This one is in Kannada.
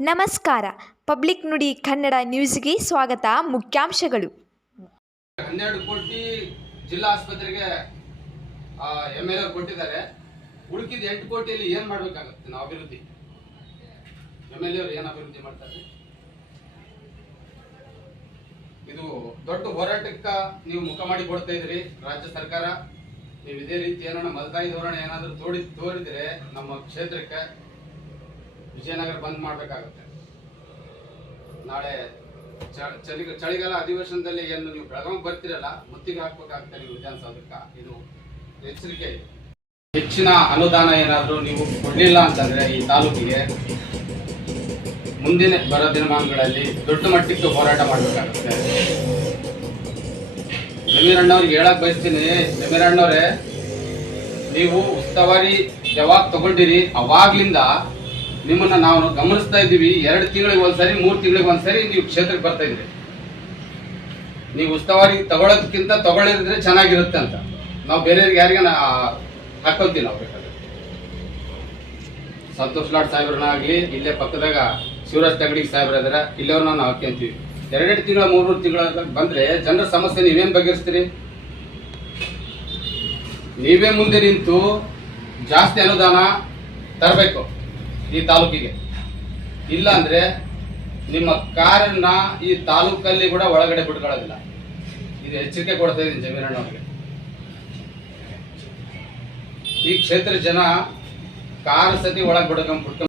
ನಮಸ್ಕಾರ. ಪಬ್ಲಿಕ್ ನುಡಿ ಕನ್ನಡ ನ್ಯೂಸ್ಗೆ ಸ್ವಾಗತ. ಮುಖ್ಯಾಂಶಗಳು. 12 ಕೋಟಿ ಜಿಲ್ಲಾ ಆಸ್ಪತ್ರೆಗೆ MLA ಕೊಟ್ಟಿದ್ದಾರೆ. ಉಳಿದ 8 ಕೋಟಿಯಲ್ಲಿ ಏನ್ ಮಾಡಬೇಕಾಗುತ್ತೆ? ನಾವು ಅಭಿವೃದ್ಧಿ MLA ಅವರು ಏನು ಅಭಿವೃದ್ಧಿ ಮಾಡ್ತಾರೆ? ಇದು ದೊಡ್ಡ ಹೋರಾಟಕ್ಕೆ ನೀವು ಮುಖ ಮಾಡಿ ಕೊಡ್ತಾ ಇದ್ರಿ ರಾಜ್ಯ ಸರ್ಕಾರ. ನೀವು ಇದೇ ರೀತಿ ಏನಾರ ಮಲತಾಯಿ ಧೋರಣೆ ಏನಾದರೂ ತೋರಿದ್ರೆ ನಮ್ಮ ಕ್ಷೇತ್ರಕ್ಕೆ ವಿಜಯನಗರ ಬಂದ್ ಮಾಡಬೇಕಾಗುತ್ತೆ. ನಾಳೆ ಚಳಿಗಾಲ ಅಧಿವೇಶನದಲ್ಲಿ ಏನು ನೀವು ಬೆಳಗಾವಿ ಬರ್ತಿರಲ್ಲ, ಮುತ್ತಿಗೆ ಹಾಕ್ಬೇಕಾಗುತ್ತೆ ನೀವು ವಿಧಾನಸೌಧಕ್ಕೆ. ಇದು ಎಚ್ಚರಿಕೆ. ಹೆಚ್ಚಿನ ಅನುದಾನ ಏನಾದರೂ ನೀವು ಕೊಡ್ಲಿಲ್ಲ ಅಂತಂದ್ರೆ ಈ ತಾಲೂಕಿಗೆ ಮುಂದಿನ ಬರೋ ದಿನಮಾನಗಳಲ್ಲಿ ದೊಡ್ಡ ಮಟ್ಟಕ್ಕೆ ಹೋರಾಟ ಮಾಡಬೇಕಾಗುತ್ತೆ. ಜಮೀರಣ್ಣವ್ರಿಗೆ ಹೇಳಕ್ ಬಯಸ್ತೀನಿ, ಜಮೀರಣ್ಣವ್ರೆ, ನೀವು ಉಸ್ತುವಾರಿ ಯಾವಾಗ ತಗೊಂಡಿರಿ ಅವಾಗ್ಲಿಂದ ನಿಮ್ಮನ್ನ ನಾವು ಗಮನಿಸ್ತಾ ಇದ್ದೀವಿ. 2 ತಿಂಗಳಿಗೆ ಒಂದ್ಸರಿ, 3 ತಿಂಗಳಿಗೆ ಒಂದ್ಸರಿ ನೀವು ಕ್ಷೇತ್ರಕ್ಕೆ ಬರ್ತಾ ಇದ್ರಿ. ನೀವು ಉಸ್ತುವಾರಿ ತಗೊಳ್ಳೋದಕ್ಕಿಂತ ತಗೊಳ್ಳಿದ್ರೆ ಚೆನ್ನಾಗಿರುತ್ತೆ ಅಂತ ನಾವು ಬೇರೆಯವ್ರಿಗೆ ಯಾರಿಗ ಹಾಕೋತೀವಿ. ನಾವು ಬೇಕಾದ್ರೆ ಸಂತೋಷ್ ಲಾಡ್ ಸಾಹೇಬ್ರನ್ನ ಆಗ್ಲಿ, ಇಲ್ಲೇ ಪಕ್ಕದಾಗ ಶಿವರಾಜ್ ತಗಡಿ ಸಾಹೇಬ್ರ ಇದಾರೆ, ಇಲ್ಲವ್ರನ್ನ ನಾವು ಹಾಕ್ಯಂತೀವಿ. 2 ತಿಂಗಳ 3 ತಿಂಗಳ ಬಂದ್ರೆ ಜನರ ಸಮಸ್ಯೆ ನೀವೇನ್ ಬಗೆಹರಿಸ್ತೀರಿ? ನೀವೇ ಮುಂದೆ ನಿಂತು ಜಾಸ್ತಿ ಅನುದಾನ ತರಬೇಕು ಈ ತಾಲೂಕಿಗೆ. ಇಲ್ಲ ಅಂದ್ರೆ ನಿಮ್ಮ ಕಾರನ್ನ ಈ ತಾಲೂಕಲ್ಲಿ ಕೂಡ ಒಳಗಡೆ ಬಿಟ್ಕೊಳ್ಳೋದಿಲ್ಲ. ಇದು ಎಚ್ಚರಿಕೆ ಕೊಡ್ತಾ ಇದ್ದೀನಿ ಜಮೀರಣ್ಣವ್ರಿಗೆ. ಈ ಕ್ಷೇತ್ರ ಜನ ಕಾರ್ ಸತಿ ಒಳಗೆ ಬಿಟ್ಕೊಂಡ್